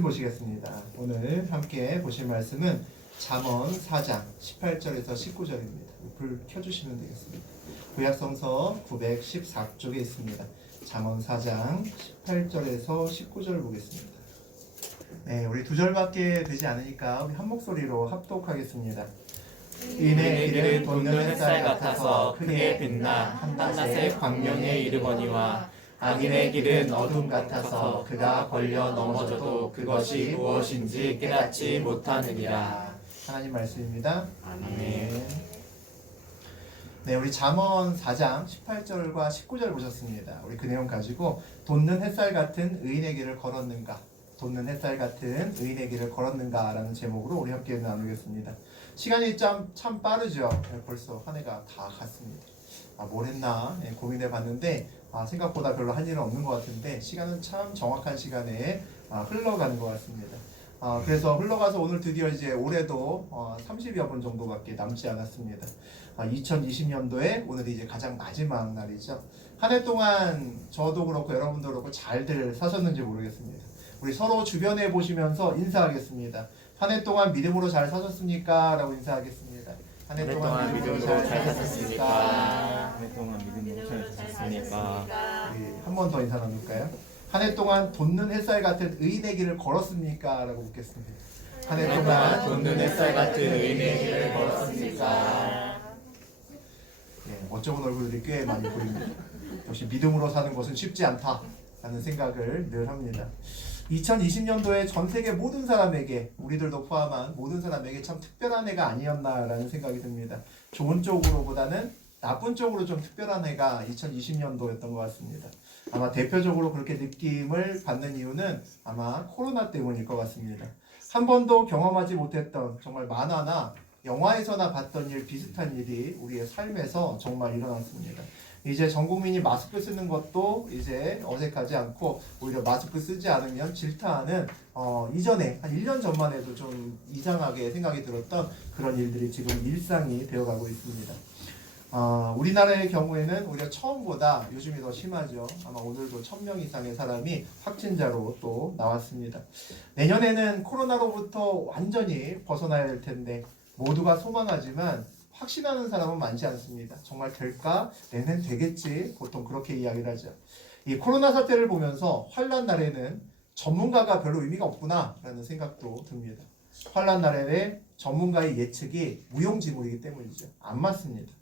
말씀 보시겠습니다. 오늘 함께 보실 말씀은 잠언 4장 18절에서 19절입니다. 불 켜주시면 되겠습니다. 구약성서 914쪽에 있습니다. 잠언 4장 18절에서 19절 보겠습니다. 네, 우리 두 절밖에 되지 않으니까 우리 한 목소리로 합독하겠습니다. 의인의 길은 돋는 햇살 같아서 크게 빛나 한낮의 광명에 이르거니와 악인의 길은 어둠 같아서 그가 걸려 넘어져도 그것이 무엇인지 깨닫지 못하느니라. 하나님 말씀입니다. 아멘. 네, 우리 잠언 4장 18절과 19절 보셨습니다. 우리 그 내용 가지고 돋는 햇살 같은 의인의 길을 걸었는가, 돋는 햇살 같은 의인의 길을 걸었는가 라는 제목으로 우리 함께 나누겠습니다. 시간이 참 빠르죠. 벌써 한 해가 다 갔습니다. 뭘 했나 고민해 봤는데 생각보다 별로 할 일은 없는 것 같은데 시간은 참 정확한 시간에 흘러가는 것 같습니다. 그래서 흘러가서 오늘 드디어 이제 올해도 30여 분 정도밖에 남지 않았습니다. 2020년도에 오늘이 이제 가장 마지막 날이죠. 한 해 동안 저도 그렇고 여러분도 그렇고 잘들 사셨는지 모르겠습니다. 우리 서로 주변에 보시면서 인사하겠습니다. 한 해 동안 믿음으로 잘 사셨습니까? 라고 인사하겠습니다. 한 해 동안 믿음으로 잘 사셨습니까? 한 해 동안 믿음으로 잘 사셨습니까? 한 번 더 인사 나눌까요? 한 해 동안 돋는 햇살 같은 의인의 길을 걸었습니까? 라고 묻겠습니다. 한 해 동안 돋는 햇살 같은 의인의 길을 걸었습니까? 멋쩍은 얼굴들이 꽤 많이 보입니다. 역시 믿음으로 사는 것은 쉽지 않다라는 생각을 늘 합니다. 2020년도에 전 세계 모든 사람에게, 우리들도 포함한 모든 사람에게 참 특별한 해가 아니었나라는 생각이 듭니다. 좋은 쪽으로보다는 나쁜 쪽으로 좀 특별한 해가 2020년도였던 것 같습니다. 아마 대표적으로 그렇게 느낌을 받는 이유는 아마 코로나 때문일 것 같습니다. 한 번도 경험하지 못했던 정말 만화나 영화에서나 봤던 일, 비슷한 일이 우리의 삶에서 정말 일어났습니다. 이제 전 국민이 마스크 쓰는 것도 이제 어색하지 않고 오히려 마스크 쓰지 않으면 질타하는 이전에 한 1년 전만 해도 좀 이상하게 생각이 들었던 그런 일들이 지금 일상이 되어가고 있습니다. 우리나라의 경우에는 오히려 처음보다 요즘이 더 심하죠. 아마 오늘도 1000명 이상의 사람이 확진자로 또 나왔습니다. 내년에는 코로나로부터 완전히 벗어나야 될 텐데 모두가 소망하지만 확신하는 사람은 많지 않습니다. 정말 될까? 내년 되겠지? 보통 그렇게 이야기를 하죠. 이 코로나 사태를 보면서 환난 날에는 전문가가 별로 의미가 없구나 라는 생각도 듭니다. 환난 날에는 전문가의 예측이 무용지물이기 때문이죠. 안 맞습니다.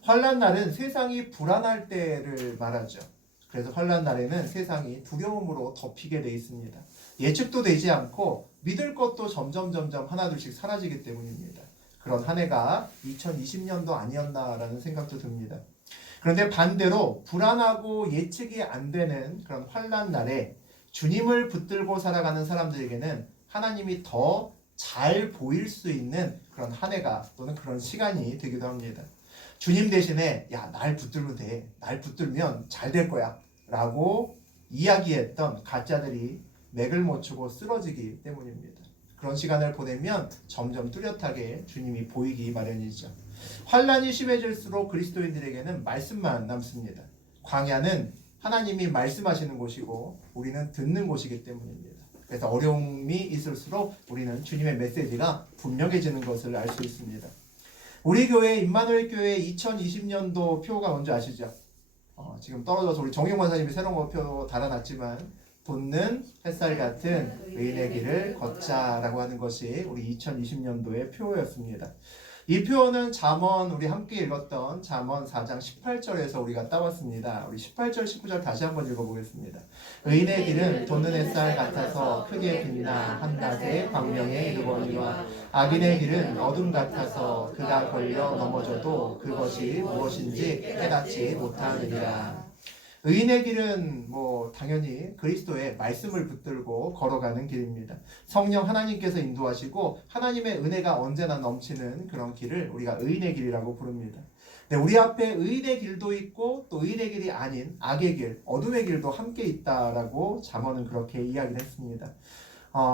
환난 날은 세상이 불안할 때를 말하죠. 그래서 환난 날에는 세상이 두려움으로 덮이게 돼 있습니다. 예측도 되지 않고 믿을 것도 점점 하나둘씩 사라지기 때문입니다. 그런 한 해가 2020년도 아니었나라는 생각도 듭니다. 그런데 반대로 불안하고 예측이 안 되는 그런 환난 날에 주님을 붙들고 살아가는 사람들에게는 하나님이 더 잘 보일 수 있는 그런 한 해가 또는 그런 시간이 되기도 합니다. 주님 대신에 야, 날 붙들면 돼. 날 붙들면 잘 될 거야. 라고 이야기했던 가짜들이 맥을 못 추고 쓰러지기 때문입니다. 그런 시간을 보내면 점점 뚜렷하게 주님이 보이기 마련이죠. 환난이 심해질수록 그리스도인들에게는 말씀만 남습니다. 광야는 하나님이 말씀하시는 곳이고 우리는 듣는 곳이기 때문입니다. 그래서 어려움이 있을수록 우리는 주님의 메시지가 분명해지는 것을 알 수 있습니다. 우리 교회 임마누엘 교회 2020년도 표가 뭔지 아시죠? 지금 떨어져서 우리 정용 권사님이 새로운 거 표 달아놨지만 돋는 햇살 같은 의인의 길을 걷자라고 하는 것이 우리 2020년도의 표였습니다. 이 표어는 잠언, 우리 함께 읽었던 잠언 4장 18절에서 우리가 따왔습니다. 우리 18절, 19절 다시 한번 읽어보겠습니다. 의인의 길은 돋는 햇살 같아서 크게 빛나 한낮의 광명에 이르거니와 악인의 길은 어둠 같아서 그가 걸려 넘어져도 그것이 무엇인지 깨닫지 못하느니라. 의인의 길은 당연히 그리스도의 말씀을 붙들고 걸어가는 길입니다. 성령 하나님께서 인도하시고 하나님의 은혜가 언제나 넘치는 그런 길을 우리가 의인의 길이라고 부릅니다. 네, 우리 앞에 의인의 길도 있고 또 의인의 길이 아닌 악의 길, 어둠의 길도 함께 있다라고 잠언은 그렇게 이야기를 했습니다.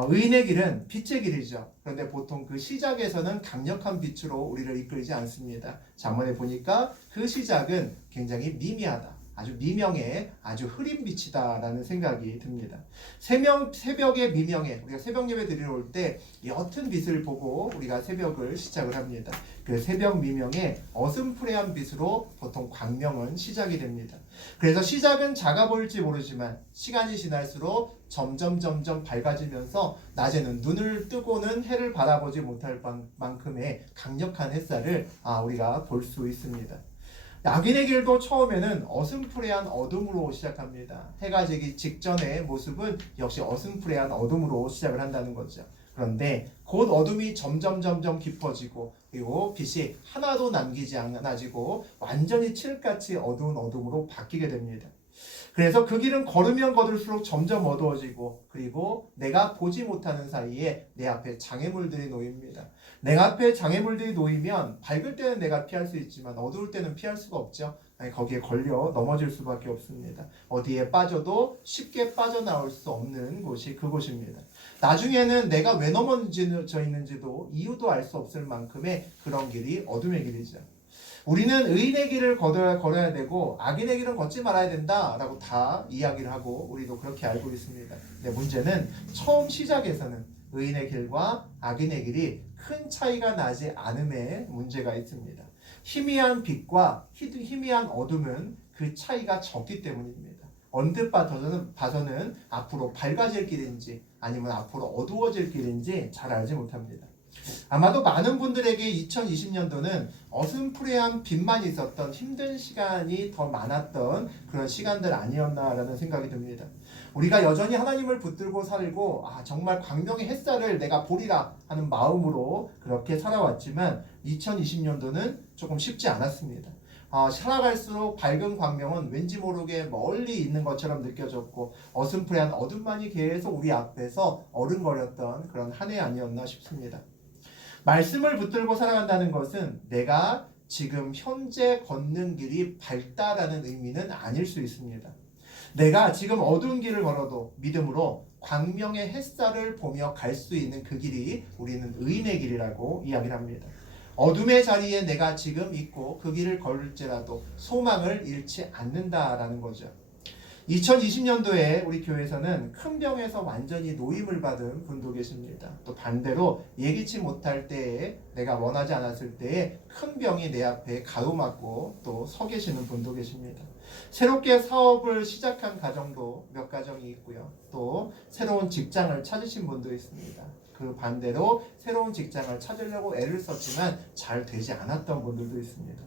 의인의 길은 빛의 길이죠. 그런데 보통 그 시작에서는 강력한 빛으로 우리를 이끌지 않습니다. 잠언에 보니까 그 시작은 굉장히 미미하다. 아주 미명의 아주 흐린 빛이다라는 생각이 듭니다. 새벽의 미명에 우리가 새벽 예배 드리러 올 때 옅은 빛을 보고 우리가 새벽을 시작을 합니다. 그 새벽 미명에 어슴푸레한 빛으로 보통 광명은 시작이 됩니다. 그래서 시작은 작아 보일지 모르지만 시간이 지날수록 점점 밝아지면서 낮에는 눈을 뜨고는 해를 바라보지 못할 만큼의 강력한 햇살을 우리가 볼 수 있습니다. 악인의 길도 처음에는 어슴푸레한 어둠으로 시작합니다. 해가 지기 직전의 모습은 역시 어슴푸레한 어둠으로 시작을 한다는 거죠. 그런데 곧 어둠이 점점 깊어지고 그리고 빛이 하나도 남기지 않아지고 완전히 칠흑같이 어두운 어둠으로 바뀌게 됩니다. 그래서 그 길은 걸으면 걸을수록 점점 어두워지고 그리고 내가 보지 못하는 사이에 내 앞에 장애물들이 놓입니다. 내 앞에 장애물들이 놓이면 밝을 때는 내가 피할 수 있지만 어두울 때는 피할 수가 없죠. 거기에 걸려 넘어질 수밖에 없습니다. 어디에 빠져도 쉽게 빠져나올 수 없는 곳이 그곳입니다. 나중에는 내가 왜 넘어져 있는지도 이유도 알 수 없을 만큼의 그런 길이 어둠의 길이죠. 우리는 의인의 길을 걸어야 되고 악인의 길은 걷지 말아야 된다라고 다 이야기를 하고 우리도 그렇게 알고 있습니다. 근데 문제는 처음 시작에서는 의인의 길과 악인의 길이 큰 차이가 나지 않음에 문제가 있습니다. 희미한 빛과 희미한 어둠은 그 차이가 적기 때문입니다. 언뜻 봐서는 앞으로 밝아질 길인지 아니면 앞으로 어두워질 길인지 잘 알지 못합니다. 아마도 많은 분들에게 2020년도는 어슴푸레한 빛만 있었던 힘든 시간이 더 많았던 그런 시간들 아니었나라는 생각이 듭니다. 우리가 여전히 하나님을 붙들고 살고 정말 광명의 햇살을 내가 보리라 하는 마음으로 그렇게 살아왔지만 2020년도는 조금 쉽지 않았습니다. 살아갈수록 밝은 광명은 왠지 모르게 멀리 있는 것처럼 느껴졌고 어슴푸레한 어둠만이 계속 우리 앞에서 어른거렸던 그런 한 해 아니었나 싶습니다. 말씀을 붙들고 살아간다는 것은 내가 지금 현재 걷는 길이 밝다라는 의미는 아닐 수 있습니다. 내가 지금 어두운 길을 걸어도 믿음으로 광명의 햇살을 보며 갈 수 있는 그 길이 우리는 의인의 길이라고 이야기를 합니다. 어둠의 자리에 내가 지금 있고 그 길을 걸을지라도 소망을 잃지 않는다라는 거죠. 2020년도에 우리 교회에서는 큰 병에서 완전히 노임을 받은 분도 계십니다. 또 반대로 예기치 못할 때에 내가 원하지 않았을 때에 큰 병이 내 앞에 가로막고 또 서 계시는 분도 계십니다. 새롭게 사업을 시작한 가정도 몇 가정이 있고요. 또 새로운 직장을 찾으신 분도 있습니다. 그 반대로 새로운 직장을 찾으려고 애를 썼지만 잘 되지 않았던 분들도 있습니다.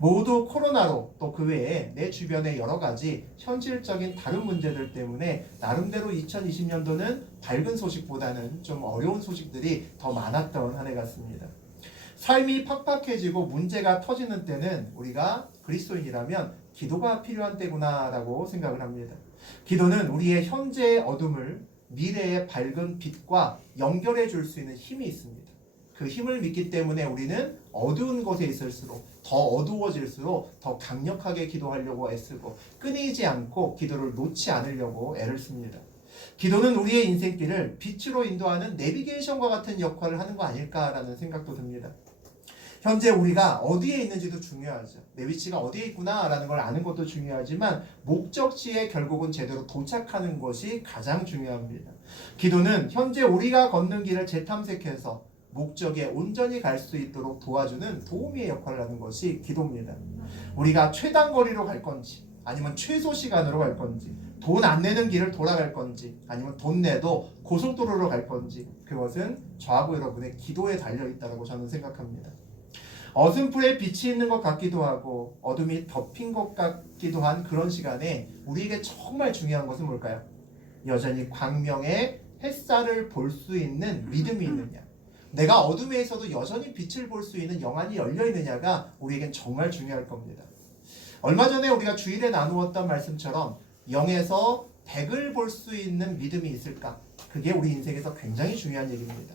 모두 코로나로 또 그 외에 내 주변의 여러 가지 현실적인 다른 문제들 때문에 나름대로 2020년도는 밝은 소식보다는 좀 어려운 소식들이 더 많았던 한 해 같습니다. 삶이 팍팍해지고 문제가 터지는 때는 우리가 그리스도인이라면 기도가 필요한 때구나라고 생각을 합니다. 기도는 우리의 현재의 어둠을 미래의 밝은 빛과 연결해 줄 수 있는 힘이 있습니다. 그 힘을 믿기 때문에 우리는 어두운 곳에 있을수록 더 어두워질수록 더 강력하게 기도하려고 애쓰고 끊이지 않고 기도를 놓지 않으려고 애를 씁니다. 기도는 우리의 인생길을 빛으로 인도하는 내비게이션과 같은 역할을 하는 거 아닐까라는 생각도 듭니다. 현재 우리가 어디에 있는지도 중요하죠. 내 위치가 어디에 있구나라는 걸 아는 것도 중요하지만 목적지에 결국은 제대로 도착하는 것이 가장 중요합니다. 기도는 현재 우리가 걷는 길을 재탐색해서 목적에 온전히 갈 수 있도록 도와주는 도우미의 역할을 하는 것이 기도입니다. 우리가 최단거리로 갈 건지 아니면 최소 시간으로 갈 건지 돈 안 내는 길을 돌아갈 건지 아니면 돈 내도 고속도로로 갈 건지 그것은 저하고 여러분의 기도에 달려있다고 저는 생각합니다. 어슴풀에 빛이 있는 것 같기도 하고 어둠이 덮인 것 같기도 한 그런 시간에 우리에게 정말 중요한 것은 뭘까요? 여전히 광명의 햇살을 볼 수 있는 믿음이 있느냐, 내가 어둠에 있어도 여전히 빛을 볼 수 있는 영안이 열려있느냐가 우리에겐 정말 중요할 겁니다. 얼마 전에 우리가 주일에 나누었던 말씀처럼 0에서 100을 볼 수 있는 믿음이 있을까? 그게 우리 인생에서 굉장히 중요한 얘기입니다.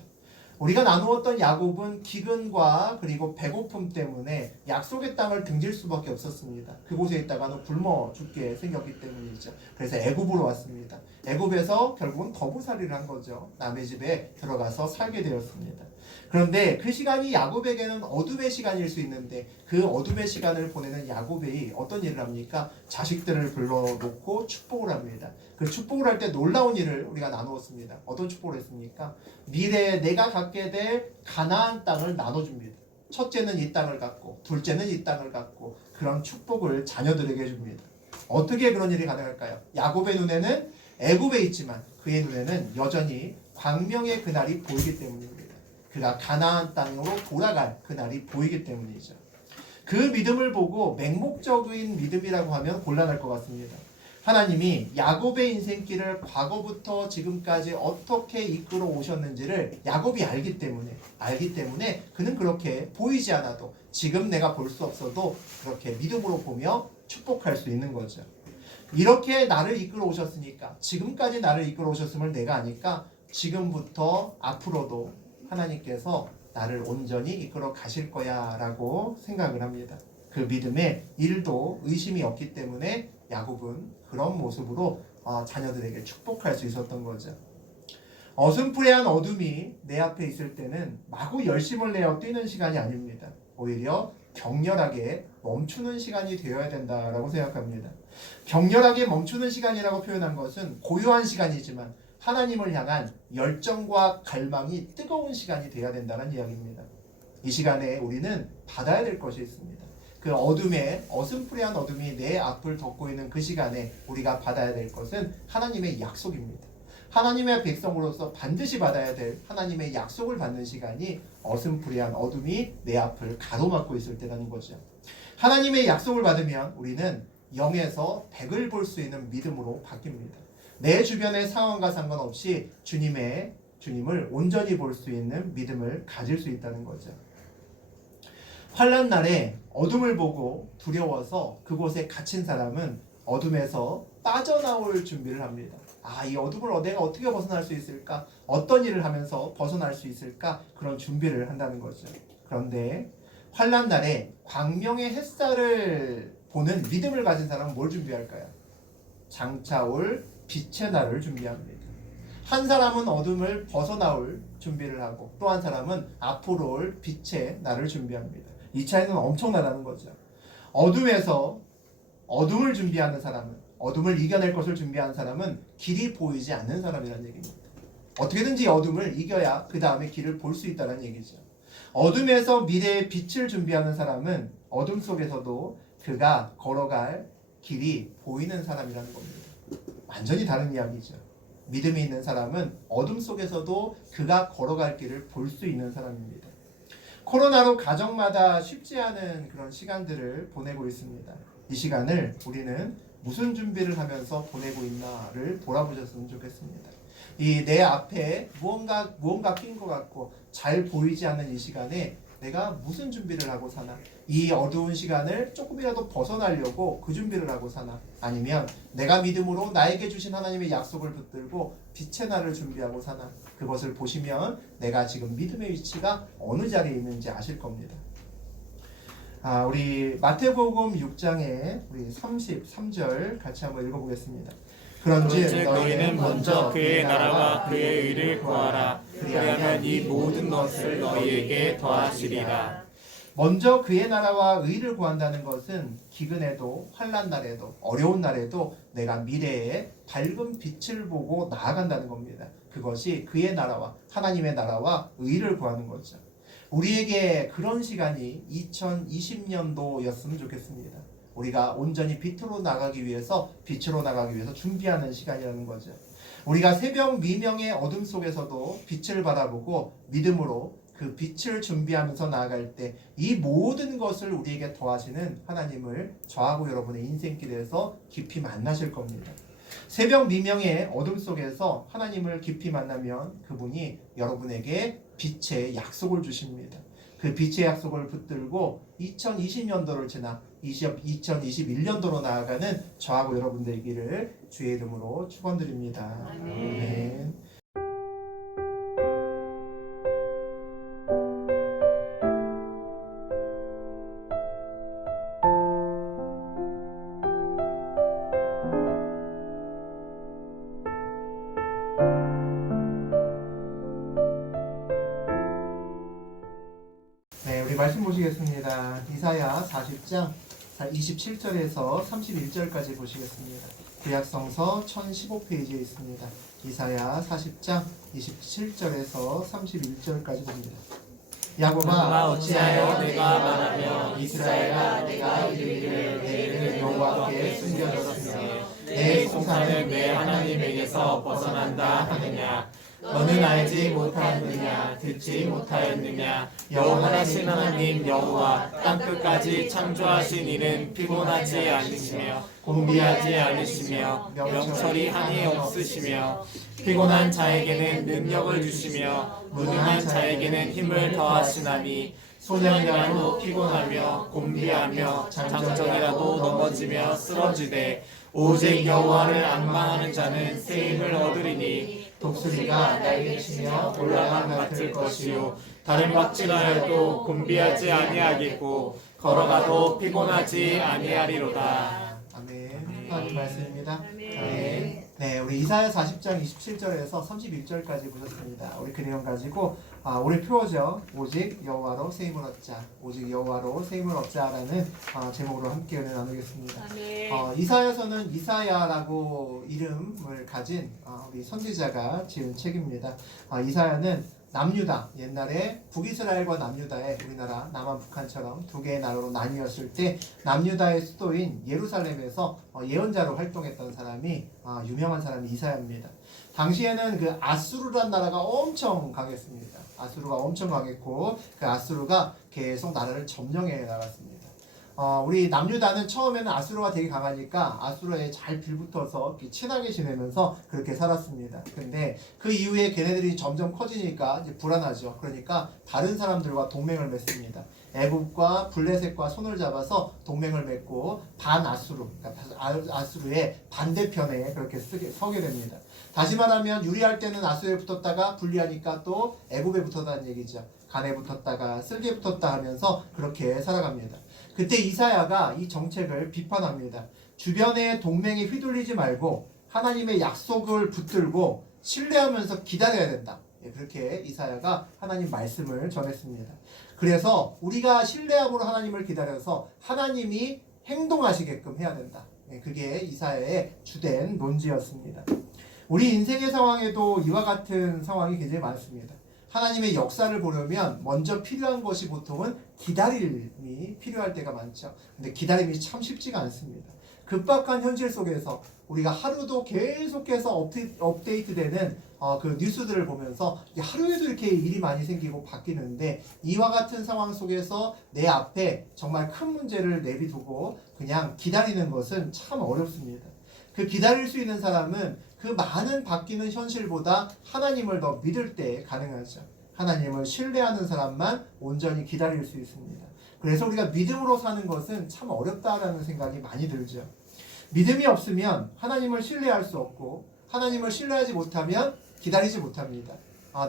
우리가 나누었던 야곱은 기근과 그리고 배고픔 때문에 약속의 땅을 등질 수밖에 없었습니다. 그곳에 있다가는 굶어 죽게 생겼기 때문이죠. 그래서 애굽으로 왔습니다. 애굽에서 결국은 거부살이를 한 거죠. 남의 집에 들어가서 살게 되었습니다. 그런데 그 시간이 야곱에게는 어둠의 시간일 수 있는데 그 어둠의 시간을 보내는 야곱이 어떤 일을 합니까? 자식들을 불러놓고 축복을 합니다. 그 축복을 할 때 놀라운 일을 우리가 나누었습니다. 어떤 축복을 했습니까? 미래에 내가 갖게 될 가나안 땅을 나눠줍니다. 첫째는 이 땅을 갖고 둘째는 이 땅을 갖고 그런 축복을 자녀들에게 줍니다. 어떻게 그런 일이 가능할까요? 야곱의 눈에는 애굽에 있지만 그의 눈에는 여전히 광명의 그날이 보이기 때문입니다. 그가 가나안 땅으로 돌아갈 그날이 보이기 때문이죠. 그 믿음을 보고 맹목적인 믿음이라고 하면 곤란할 것 같습니다. 하나님이 야곱의 인생길을 과거부터 지금까지 어떻게 이끌어 오셨는지를 야곱이 알기 때문에 그는 그렇게 보이지 않아도 지금 내가 볼 수 없어도 그렇게 믿음으로 보며 축복할 수 있는 거죠. 이렇게 나를 이끌어 오셨으니까 지금까지 나를 이끌어 오셨음을 내가 아니까 지금부터 앞으로도 하나님께서 나를 온전히 이끌어 가실 거야 라고 생각을 합니다. 그 믿음에 1도 의심이 없기 때문에 야곱은 그런 모습으로 자녀들에게 축복할 수 있었던 거죠. 어슴푸레한 어둠이 내 앞에 있을 때는 마구 열심을 내어 뛰는 시간이 아닙니다. 오히려 격렬하게 멈추는 시간이 되어야 된다라고 생각합니다. 격렬하게 멈추는 시간이라고 표현한 것은 고요한 시간이지만 하나님을 향한 열정과 갈망이 뜨거운 시간이 되어야 된다는 이야기입니다. 이 시간에 우리는 받아야 될 것이 있습니다. 그 어둠에 어슴푸레한 어둠이 내 앞을 덮고 있는 그 시간에 우리가 받아야 될 것은 하나님의 약속입니다. 하나님의 백성으로서 반드시 받아야 될 하나님의 약속을 받는 시간이 어슴푸레한 어둠이 내 앞을 가로막고 있을 때라는 거죠. 하나님의 약속을 받으면 우리는 0에서 100을 볼 수 있는 믿음으로 바뀝니다. 내 주변의 상황과 상관없이 주님을 온전히 볼 수 있는 믿음을 가질 수 있다는 거죠. 환난 날에 어둠을 보고 두려워서 그곳에 갇힌 사람은 어둠에서 빠져나올 준비를 합니다. 이 어둠을 내가 어떻게 벗어날 수 있을까? 어떤 일을 하면서 벗어날 수 있을까? 그런 준비를 한다는 거죠. 그런데 환난 날에 광명의 햇살을 보는 믿음을 가진 사람은 뭘 준비할까요? 장차 올 빛의 날을 준비합니다. 한 사람은 어둠을 벗어나올 준비를 하고 또 한 사람은 앞으로 올 빛의 날을 준비합니다. 이 차이는 엄청나다는 거죠. 어둠에서 어둠을 준비하는 사람은, 어둠을 이겨낼 것을 준비하는 사람은 길이 보이지 않는 사람이라는 얘기입니다. 어떻게든지 어둠을 이겨야 그 다음에 길을 볼 수 있다는 얘기죠. 어둠에서 미래의 빛을 준비하는 사람은 어둠 속에서도 그가 걸어갈 길이 보이는 사람이라는 겁니다. 완전히 다른 이야기죠. 믿음이 있는 사람은 어둠 속에서도 그가 걸어갈 길을 볼 수 있는 사람입니다. 코로나로 가정마다 쉽지 않은 그런 시간들을 보내고 있습니다. 이 시간을 우리는 무슨 준비를 하면서 보내고 있나를 돌아보셨으면 좋겠습니다. 이 내 앞에 무언가 낀 것 같고 잘 보이지 않는 이 시간에 내가 무슨 준비를 하고 사나? 이 어두운 시간을 조금이라도 벗어나려고 그 준비를 하고 사나? 아니면 내가 믿음으로 나에게 주신 하나님의 약속을 붙들고 빛의 날을 준비하고 사나? 그것을 보시면 내가 지금 믿음의 위치가 어느 자리에 있는지 아실 겁니다. 우리 마태복음 6장에 우리 33절 같이 한번 읽어보겠습니다. 그런즉 너희는 먼저 그의 나라와 그의 의를 구하라. 그리하면 이 모든 것을 너희에게 더하시리라. 먼저 그의 나라와 의를 구한다는 것은 기근에도 환난 날에도 어려운 날에도 내가 미래에 밝은 빛을 보고 나아간다는 겁니다. 그것이 그의 나라와 하나님의 나라와 의를 구하는 거죠. 우리에게 그런 시간이 2020년도였으면 좋겠습니다. 우리가 온전히 빛으로 나가기 위해서 준비하는 시간이라는 거죠. 우리가 새벽 미명의 어둠 속에서도 빛을 바라보고 믿음으로 그 빛을 준비하면서 나아갈 때 이 모든 것을 우리에게 더하시는 하나님을 저하고 여러분의 인생길에서 깊이 만나실 겁니다. 새벽 미명의 어둠 속에서 하나님을 깊이 만나면 그분이 여러분에게 빛의 약속을 주십니다. 그 빛의 약속을 붙들고 2020년도를 지나 2021년도로 나아가는 저하고 여러분 되기를 주의 이름으로 축원드립니다. 아멘. 우리 말씀 보시겠습니다. 이사야 40장 27절에서 31절까지 보시겠습니다. 구약성서 1015페이지에 있습니다. 이사야 40장 27절에서 31절까지 봅니다. 야곱아 어찌하여 내가 말하며 이스라엘아 내가 이르기를 내 이름은 여호와께 숨겨졌으며 내 소산은 내 하나님에게서 벗어난다 하느냐. 너는 알지 못하였느냐 듣지 못하였느냐. 영원하신 하나님 여호와 땅끝까지 창조하신 이는 피곤하지 않으시며 공비하지 않으시며 명철이 한이 없으시며 피곤한 자에게는 능력을 주시며 무능한 자에게는 힘을 더하시나니 소년이라도 피곤하며 곤비하며 장정이라도 넘어지며 쓰러지되 오직 여호와를 앙망하는 자는 새 힘을 얻으리니 독수리가 날개치며 올라가 맡을 것이요 다른 박질하여도 곤비하지 아니하겠고 걸어가도 피곤하지 아니하리로다. 아멘. 하나님 말씀입니다. 아멘. 네, 우리 이사야 40장 27절에서 31절까지 보셨습니다. 우리 그 내용 가지고 우리 표어죠. 오직 여호와로 새 힘을 얻자. 오직 여호와로 새 힘을 얻자라는 제목으로 함께 은혜 나누겠습니다. 아멘. 이사야서는 이사야라고 이름을 가진 우리 선지자가 지은 책입니다. 이사야는 남유다, 옛날에 북이스라엘과 남유다의 우리나라 남한 북한처럼 두 개의 나라로 나뉘었을 때 남유다의 수도인 예루살렘에서 예언자로 활동했던 사람이 유명한 사람이 이사야입니다. 당시에는 그 아수르란 나라가 엄청 강했습니다. 아수르가 엄청 강했고 그 아수르가 계속 나라를 점령해 나갔습니다. 우리 남유다는 처음에는 아수르가 되게 강하니까 아수르에 잘 빌붙어서 이렇게 친하게 지내면서 그렇게 살았습니다. 근데 그 이후에 걔네들이 점점 커지니까 이제 불안하죠. 그러니까 다른 사람들과 동맹을 맺습니다. 애굽과 블레셋과 손을 잡아서 동맹을 맺고 반아수르, 그러니까 아수르의 반대편에 그렇게 서게 됩니다. 다시 말하면 유리할 때는 아수르에 붙었다가 불리하니까 또 애굽에 붙었다는 얘기죠. 간에 붙었다가 쓸개 붙었다 하면서 그렇게 살아갑니다. 그때 이사야가 이 정책을 비판합니다. 주변의 동맹이 휘둘리지 말고 하나님의 약속을 붙들고 신뢰하면서 기다려야 된다. 그렇게 이사야가 하나님 말씀을 전했습니다. 그래서 우리가 신뢰함으로 하나님을 기다려서 하나님이 행동하시게끔 해야 된다. 그게 이사야의 주된 논지였습니다. 우리 인생의 상황에도 이와 같은 상황이 굉장히 많습니다. 하나님의 역사를 보려면 먼저 필요한 것이 보통은 기다림이 필요할 때가 많죠. 근데 기다림이 참 쉽지가 않습니다. 급박한 현실 속에서 우리가 하루도 계속해서 업데이트되는 그 뉴스들을 보면서 하루에도 이렇게 일이 많이 생기고 바뀌는데 이와 같은 상황 속에서 내 앞에 정말 큰 문제를 내비두고 그냥 기다리는 것은 참 어렵습니다. 그 기다릴 수 있는 사람은 그 많은 바뀌는 현실보다 하나님을 더 믿을 때 가능하죠. 하나님을 신뢰하는 사람만 온전히 기다릴 수 있습니다. 그래서 우리가 믿음으로 사는 것은 참 어렵다라는 생각이 많이 들죠. 믿음이 없으면 하나님을 신뢰할 수 없고 하나님을 신뢰하지 못하면 기다리지 못합니다.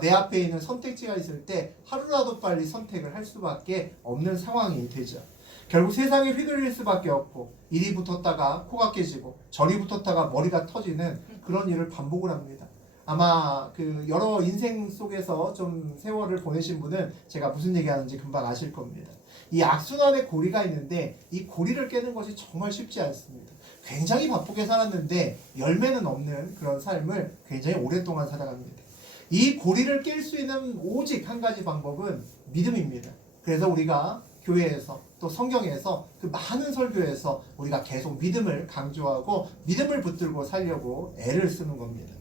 내 앞에 있는 선택지가 있을 때 하루라도 빨리 선택을 할 수밖에 없는 상황이 되죠. 결국 세상에 휘둘릴 수밖에 없고 이리 붙었다가 코가 깨지고 저리 붙었다가 머리가 터지는 그런 일을 반복을 합니다. 아마 그 여러 인생 속에서 좀 세월을 보내신 분은 제가 무슨 얘기하는지 금방 아실 겁니다. 이 악순환의 고리가 있는데 이 고리를 깨는 것이 정말 쉽지 않습니다. 굉장히 바쁘게 살았는데 열매는 없는 그런 삶을 굉장히 오랫동안 살아갑니다. 이 고리를 깰 수 있는 오직 한 가지 방법은 믿음입니다. 그래서 우리가 교회에서 또 성경에서 그 많은 설교에서 우리가 계속 믿음을 강조하고 믿음을 붙들고 살려고 애를 쓰는 겁니다.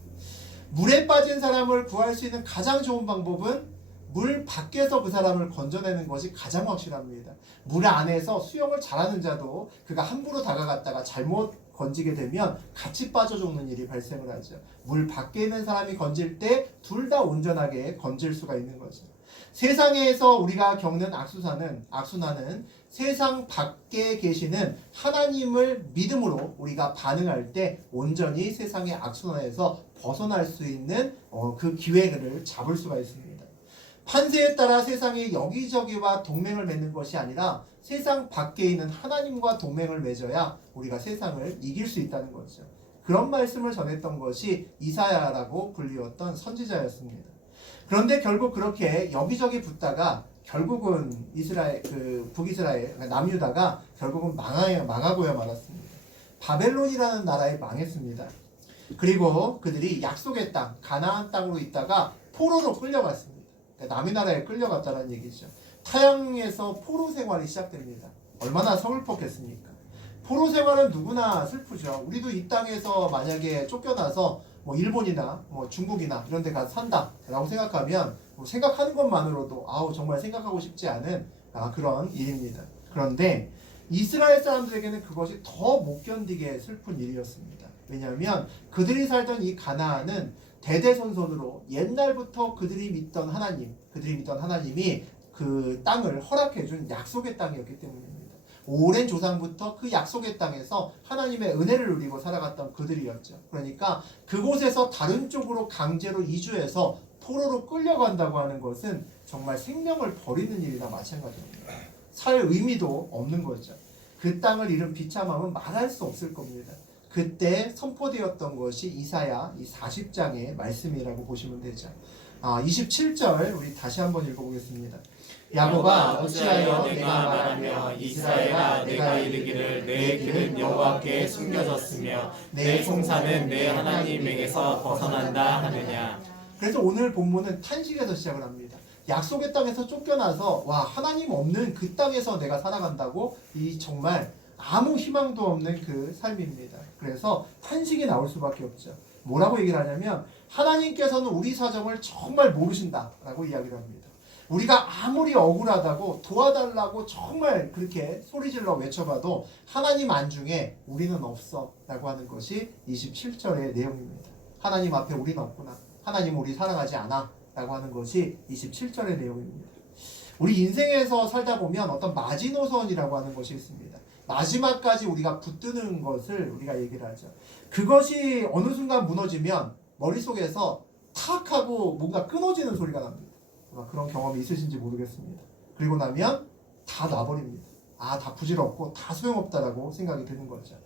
물에 빠진 사람을 구할 수 있는 가장 좋은 방법은 물 밖에서 그 사람을 건져내는 것이 가장 확실합니다. 물 안에서 수영을 잘하는 자도 그가 함부로 다가갔다가 잘못 건지게 되면 같이 빠져 죽는 일이 발생을 하죠. 물 밖에 있는 사람이 건질 때 둘 다 온전하게 건질 수가 있는 거죠. 세상에서 우리가 겪는 악순환은 세상 밖에 계시는 하나님을 믿음으로 우리가 반응할 때 온전히 세상의 악순환에서 벗어날 수 있는 그 기회를 잡을 수가 있습니다. 판세에 따라 세상의 여기저기와 동맹을 맺는 것이 아니라 세상 밖에 있는 하나님과 동맹을 맺어야 우리가 세상을 이길 수 있다는 거죠. 그런 말씀을 전했던 것이 이사야라고 불리웠던 선지자였습니다. 그런데 결국 그렇게 여기저기 붙다가 결국은 이스라엘 그 북이스라엘 그러니까 남유다가 결국은 망하고야 말았습니다. 바벨론이라는 나라에 망했습니다. 그리고 그들이 약속의 땅 가나안 땅으로 있다가 포로로 끌려갔습니다. 그러니까 남의 나라에 끌려갔다는 얘기죠. 타향에서 포로 생활이 시작됩니다. 얼마나 서글펐겠습니까? 포로 생활은 누구나 슬프죠. 우리도 이 땅에서 만약에 쫓겨나서 뭐 일본이나 뭐 중국이나 이런 데 가서 산다라고 생각하면 뭐 생각하는 것만으로도 정말 생각하고 싶지 않은 그런 일입니다. 그런데 이스라엘 사람들에게는 그것이 더 못 견디게 슬픈 일이었습니다. 왜냐하면 그들이 살던 이 가나안은 대대손손으로 옛날부터 그들이 믿던 하나님이 그 땅을 허락해준 약속의 땅이었기 때문입니다. 오랜 조상부터 그 약속의 땅에서 하나님의 은혜를 누리고 살아갔던 그들이었죠. 그러니까 그곳에서 다른 쪽으로 강제로 이주해서 포로로 끌려간다고 하는 것은 정말 생명을 버리는 일이나 마찬가지입니다. 살 의미도 없는 거죠. 그 땅을 잃은 비참함은 말할 수 없을 겁니다. 그때 선포되었던 것이 이사야 이 40장의 말씀이라고 보시면 되죠. 27절 우리 다시 한번 읽어보겠습니다. 야곱아 어찌하여 내가 말하며 이스라엘아 내가 이르기를 내 길은 여호와께 숨겨졌으며 내 송사는 내 하나님에게서 벗어난다 하느냐. 그래서 오늘 본문은 탄식에서 시작을 합니다. 약속의 땅에서 쫓겨나서 하나님 없는 그 땅에서 내가 살아간다고 이 정말 아무 희망도 없는 그 삶입니다. 그래서 탄식이 나올 수밖에 없죠. 뭐라고 얘기를 하냐면 하나님께서는 우리 사정을 정말 모르신다라고 이야기를 합니다. 우리가 아무리 억울하다고 도와달라고 정말 그렇게 소리질러 외쳐봐도 하나님 안중에 우리는 없어 라고 하는 것이 27절의 내용입니다. 하나님 앞에 우리는 없구나. 하나님 우리 사랑하지 않아 라고 하는 것이 27절의 내용입니다. 우리 인생에서 살다 보면 어떤 마지노선이라고 하는 것이 있습니다. 마지막까지 우리가 붙드는 것을 우리가 얘기를 하죠. 그것이 어느 순간 무너지면 머릿속에서 탁 하고 뭔가 끊어지는 소리가 납니다. 그런 경험이 있으신지 모르겠습니다. 그리고 나면 다 놔버립니다. 다 부질없고 다 소용없다라고 생각이 드는 거죠.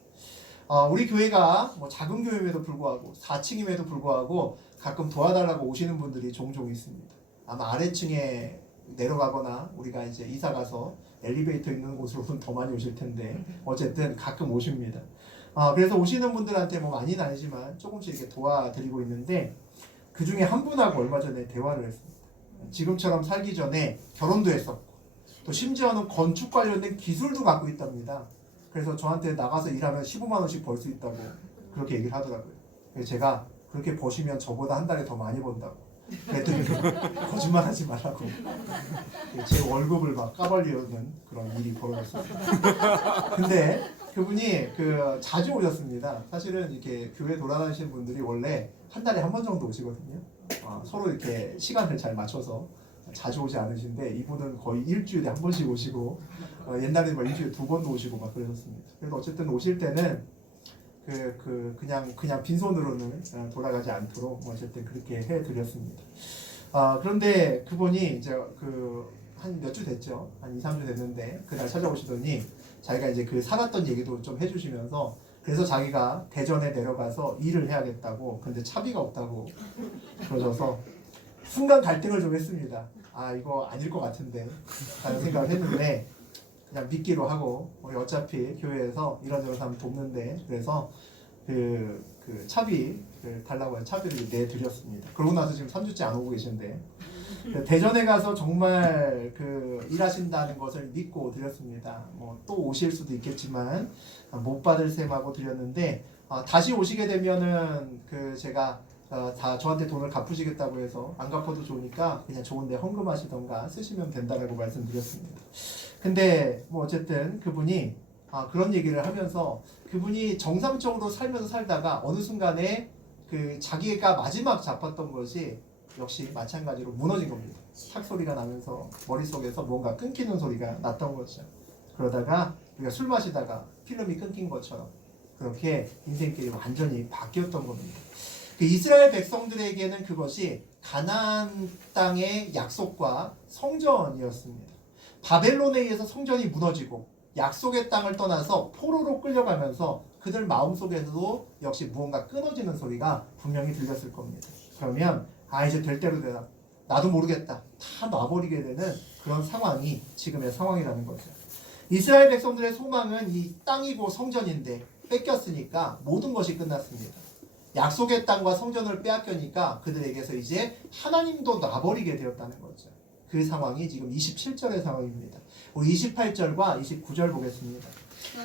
우리 교회가 뭐 작은 교회임에도 불구하고 4층임에도 불구하고 가끔 도와달라고 오시는 분들이 종종 있습니다. 아마 아래층에 내려가거나 우리가 이제 이사 가서 엘리베이터 있는 곳으로는 더 많이 오실 텐데 어쨌든 가끔 오십니다. 그래서 오시는 분들한테 뭐 많이는 아니지만 조금씩 이렇게 도와드리고 있는데 그 중에 한 분하고 얼마 전에 대화를 했습니다. 지금처럼 살기 전에 결혼도 했었고 또 심지어는 건축 관련된 기술도 갖고 있답니다. 그래서 저한테 나가서 일하면 15만 원씩 벌 수 있다고 그렇게 얘기를 하더라고요. 그래서 제가 그렇게 버시면 저보다 한 달에 더 많이 번다고 그랬더니 거짓말하지 말라고 제 월급을 막 까발리는 그런 일이 벌어졌습니다. 근데 그분이 자주 오셨습니다. 사실은 이렇게 교회 돌아다니시는 분들이 원래 한 달에 한 번 정도 오시거든요. 서로 이렇게 시간을 잘 맞춰서 자주 오지 않으신데 이분은 거의 일주일에 한 번씩 오시고 옛날에는 막 일주일에 2번도 오시고 막 그러셨습니다. 그래서 어쨌든 오실 때는 그냥 빈손으로는 돌아가지 않도록 어쨌든 그렇게 해드렸습니다. 그런데 그분이 이제 한 몇 주 됐죠. 한 2, 3주 됐는데 그날 찾아오시더니 자기가 이제 살았던 얘기도 좀 해주시면서 그래서 자기가 대전에 내려가서 일을 해야겠다고 근데 차비가 없다고 그러셔서 순간 갈등을 좀 했습니다. 이거 아닐 것 같은데 라는 생각을 했는데 그냥 믿기로 하고 우리 어차피 교회에서 이런저런 사람 돕는데 그래서 그 차비를 달라고 해서 차비를 내드렸습니다. 그러고 나서 지금 3주째 안 오고 계신데 대전에 가서 정말 일하신다는 것을 믿고 드렸습니다. 뭐 또 오실 수도 있겠지만 못 받을 셈하고 드렸는데 다시 오시게 되면은 제가 다 저한테 돈을 갚으시겠다고 해서 안 갚아도 좋으니까 그냥 좋은데 헌금하시던가 쓰시면 된다라고 말씀드렸습니다. 근데 뭐 어쨌든 그분이 그런 얘기를 하면서 그분이 정상적으로 살다가 어느 순간에 자기가 마지막 잡았던 것이 역시 마찬가지로 무너진 겁니다. 탁 소리가 나면서 머릿속에서 뭔가 끊기는 소리가 났던 거죠. 그러다가 우리가 술 마시다가 필름이 끊긴 것처럼 그렇게 인생길이 완전히 바뀌었던 겁니다. 이스라엘 백성들에게는 그것이 가나안 땅의 약속과 성전이었습니다. 바벨론에 의해서 성전이 무너지고 약속의 땅을 떠나서 포로로 끌려가면서 그들 마음속에서도 역시 무언가 끊어지는 소리가 분명히 들렸을 겁니다. 그러면 이제 될 대로 되다. 나도 모르겠다. 다 놔버리게 되는 그런 상황이 지금의 상황이라는 거죠. 이스라엘 백성들의 소망은 이 땅이고 성전인데 뺏겼으니까 모든 것이 끝났습니다. 약속의 땅과 성전을 빼앗겨니까 그들에게서 이제 하나님도 놔버리게 되었다는 거죠. 그 상황이 지금 27절의 상황입니다. 우리 28절과 29절 보겠습니다.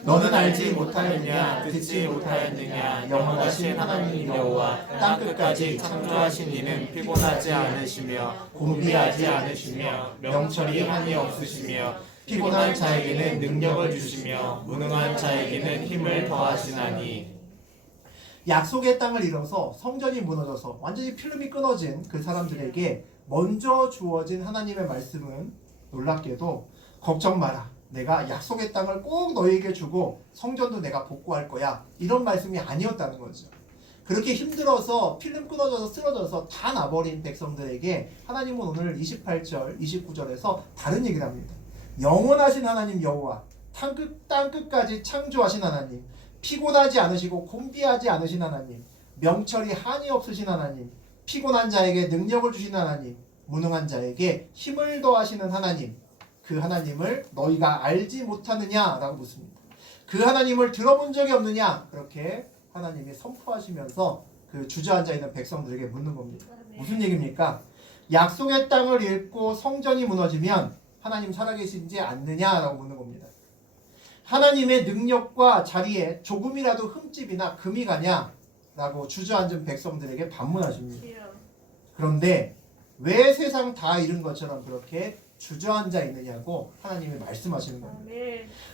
너는 알지 못하였느냐 듣지 못하였느냐 영원하신 하나님 여호와 땅끝까지 창조하신 이는 피곤하지 않으시며 고비하지 않으시며 명철이 한이 없으시며 피곤한 자에게는 능력을 주시며 무능한 자에게는 힘을 더하시나니. 약속의 땅을 잃어서 성전이 무너져서 완전히 필름이 끊어진 그 사람들에게 먼저 주어진 하나님의 말씀은 놀랍게도 걱정 마라. 내가 약속의 땅을 꼭 너희에게 주고 성전도 내가 복구할 거야. 이런 말씀이 아니었다는 거죠. 그렇게 힘들어서 필름 끊어져서 쓰러져서 다 나버린 백성들에게 하나님은 오늘 28절, 29절에서 다른 얘기를 합니다. 영원하신 하나님 여호와 땅끝까지 창조하신 하나님 피곤하지 않으시고 곤비하지 않으신 하나님 명철이 한이 없으신 하나님 피곤한 자에게 능력을 주신 하나님 무능한 자에게 힘을 더하시는 하나님 그 하나님을 너희가 알지 못하느냐라고 묻습니다. 그 하나님을 들어본 적이 없느냐 그렇게 하나님이 선포하시면서 그 주저앉아 있는 백성들에게 묻는 겁니다. 무슨 얘기입니까? 약속의 땅을 잃고 성전이 무너지면 하나님 살아계신지 않느냐라고 묻는 겁니다. 하나님의 능력과 자리에 조금이라도 흠집이나 금이 가냐라고 주저앉은 백성들에게 반문하십니다. 그런데 왜 세상 다 잃은 것처럼 그렇게 주저앉아 있느냐고 하나님이 말씀하시는 겁니다.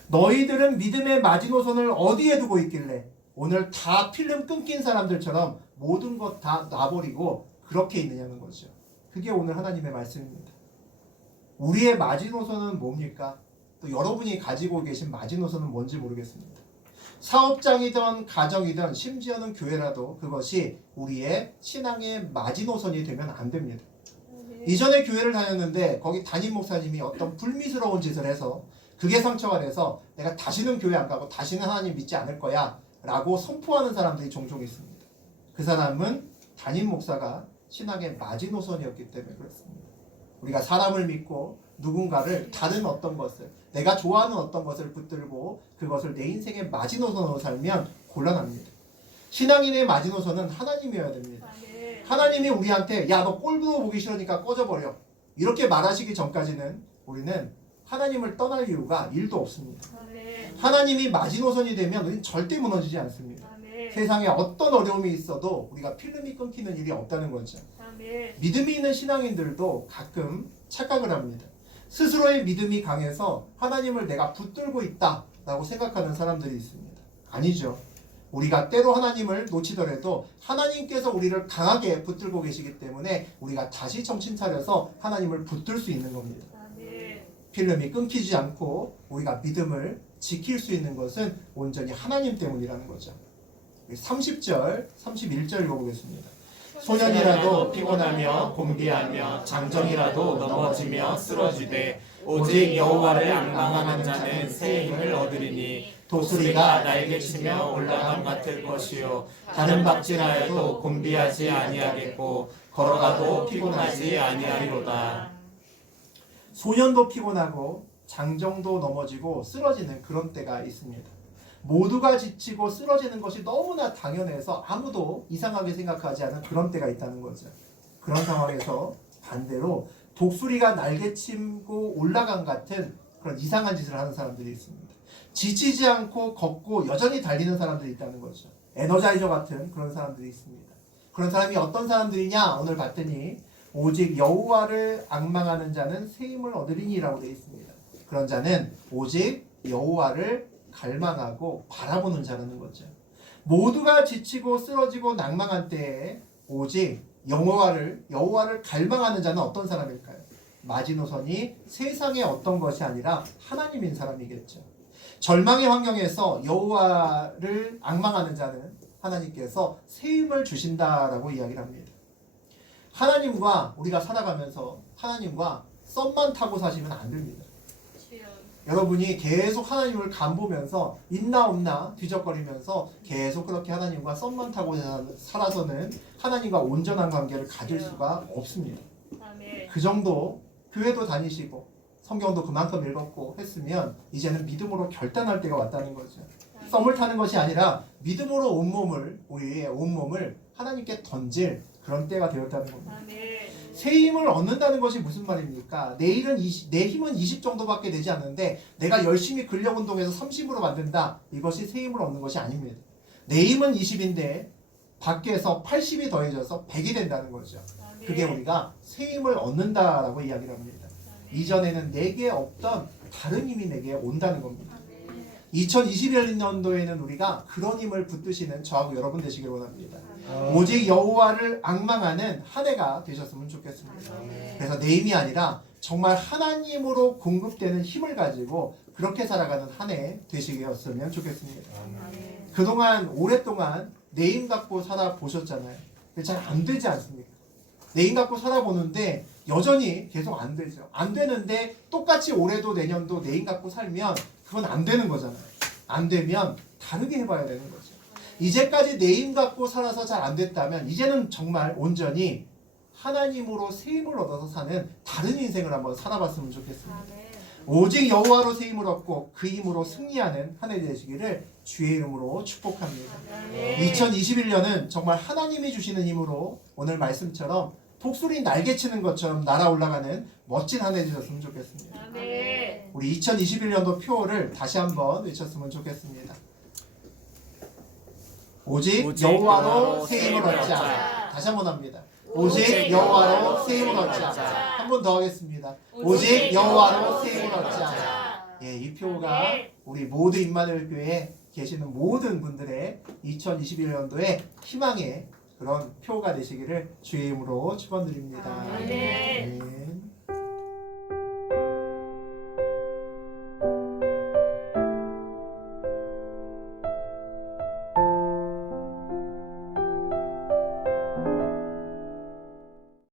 너희들은 믿음의 마지노선을 어디에 두고 있길래 오늘 다 필름 끊긴 사람들처럼 모든 것 다 놔버리고 그렇게 있느냐는 거죠. 그게 오늘 하나님의 말씀입니다. 우리의 마지노선은 뭡니까? 또 여러분이 가지고 계신 마지노선은 뭔지 모르겠습니다. 사업장이든 가정이든 심지어는 교회라도 그것이 우리의 신앙의 마지노선이 되면 안 됩니다. 이전에 교회를 다녔는데 거기 담임 목사님이 어떤 불미스러운 짓을 해서 그게 상처가 돼서 내가 다시는 교회 안 가고 다시는 하나님 믿지 않을 거야 라고 선포하는 사람들이 종종 있습니다. 그 사람은 담임 목사가 신앙의 마지노선이었기 때문에 그렇습니다. 우리가 사람을 믿고 누군가를 다른 어떤 것을 내가 좋아하는 어떤 것을 붙들고 그것을 내 인생의 마지노선으로 살면 곤란합니다. 신앙인의 마지노선은 하나님이어야 됩니다. 하나님이 우리한테 야 너 꼴도 보기 싫으니까 꺼져버려 이렇게 말하시기 전까지는 우리는 하나님을 떠날 이유가 1도 없습니다. 하나님이 마지노선이 되면 우리는 절대 무너지지 않습니다. 세상에 어떤 어려움이 있어도 우리가 필름이 끊기는 일이 없다는 거죠. 믿음이 있는 신앙인들도 가끔 착각을 합니다. 스스로의 믿음이 강해서 하나님을 내가 붙들고 있다라고 생각하는 사람들이 있습니다. 아니죠. 우리가 때로 하나님을 놓치더라도 하나님께서 우리를 강하게 붙들고 계시기 때문에 우리가 다시 정신 차려서 하나님을 붙들 수 있는 겁니다. 필름이 끊기지 않고 우리가 믿음을 지킬 수 있는 것은 온전히 하나님 때문이라는 거죠. 30절, 31절 읽어보겠습니다. 소년이라도 피곤하며 곤비하며 장정이라도 넘어지며 쓰러지되 오직 여호와를 앙망하는 자는 새 힘을 얻으리니 독수리가 날개치며 올라감 같을 것이요 다른 박질하여도 곤비하지 아니하겠고 걸어가도 피곤하지 아니하리로다. 소년도 피곤하고 장정도 넘어지고 쓰러지는 그런 때가 있습니다. 모두가 지치고 쓰러지는 것이 너무나 당연해서 아무도 이상하게 생각하지 않은 그런 때가 있다는 거죠. 그런 상황에서 반대로 독수리가 날개치고 올라간 같은 그런 이상한 짓을 하는 사람들이 있습니다. 지치지 않고 걷고 여전히 달리는 사람들이 있다는 거죠. 에너자이저 같은 그런 사람들이 있습니다. 그런 사람이 어떤 사람들이냐 오늘 봤더니 오직 여호와를 앙망하는 자는 새 힘을 얻으리니라고 되어 있습니다. 그런 자는 오직 여호와를 갈망하고 바라보는 자라는 거죠. 모두가 지치고 쓰러지고 낭망한 때에 오직 여호와를 갈망하는 자는 어떤 사람일까요? 마지노선이 세상의 어떤 것이 아니라 하나님인 사람이겠죠. 절망의 환경에서 여호와를 앙망하는 자는 하나님께서 새 힘을 주신다라고 이야기를 합니다. 하나님과 우리가 살아가면서 하나님과 썸만 타고 사시면 안 됩니다. 여러분이 계속 하나님을 간보면서 있나 없나 뒤적거리면서 계속 그렇게 하나님과 썸만 타고 살아서는 하나님과 온전한 관계를 가질 수가 없습니다. 그 정도 교회도 다니시고 성경도 그만큼 읽었고 했으면 이제는 믿음으로 결단할 때가 왔다는 거죠. 썸을 타는 것이 아니라 믿음으로 우리의 온몸을 하나님께 던질 그런 때가 되었다는 겁니다. 새 힘을 얻는다는 것이 무슨 말입니까? 내 힘은 20 정도밖에 되지 않는데 내가 열심히 근력 운동해서 30으로 만든다. 이것이 새 힘을 얻는 것이 아닙니다. 내 힘은 20인데 밖에서 80이 더해져서 100이 된다는 거죠. 그게 우리가 새 힘을 얻는다라고 이야기를 합니다. 이전에는 내게 없던 다른 힘이 내게 온다는 겁니다. 2021년도에는 우리가 그런 힘을 붙드시는 저하고 여러분 되시길 원합니다. 오직 여호와를 앙망하는 한 해가 되셨으면 좋겠습니다. 그래서 내 힘이 아니라 정말 하나님으로 공급되는 힘을 가지고 그렇게 살아가는 한 해 되시겠으면 좋겠습니다. 그동안 오랫동안 내 힘 갖고 살아보셨잖아요. 잘 안 되지 않습니까? 내 힘 갖고 살아보는데 여전히 계속 안 되죠. 안 되는데 똑같이 올해도 내년도 내 힘 갖고 살면 그건 안 되는 거잖아요. 안 되면 다르게 해봐야 되는 거죠. 이제까지 내 힘 갖고 살아서 잘 안 됐다면 이제는 정말 온전히 하나님으로 새 힘을 얻어서 사는 다른 인생을 한번 살아봤으면 좋겠습니다. 오직 여호와로 새 힘을 얻고 그 힘으로 승리하는 한 해 되시기를 주의 이름으로 축복합니다. 2021년은 정말 하나님이 주시는 힘으로 오늘 말씀처럼 독수리 날개치는 것처럼 날아 올라가는 멋진 한 해 되셨으면 좋겠습니다. 우리 2021년도 표어를 다시 한번 외쳤으면 좋겠습니다. 오직 여호와로 새 힘을 얻자. 다시 한번 합니다. 오직 여호와로 새 힘을 얻자. 한 번 더 하겠습니다. 오직 여호와로 새 힘을 얻자. 예, 이 표가 우리 모두 임마누엘 교회에 계시는 모든 분들의 2021년도의 희망의 그런 표가 되시기를 주의 이름으로 축원드립니다. 아멘.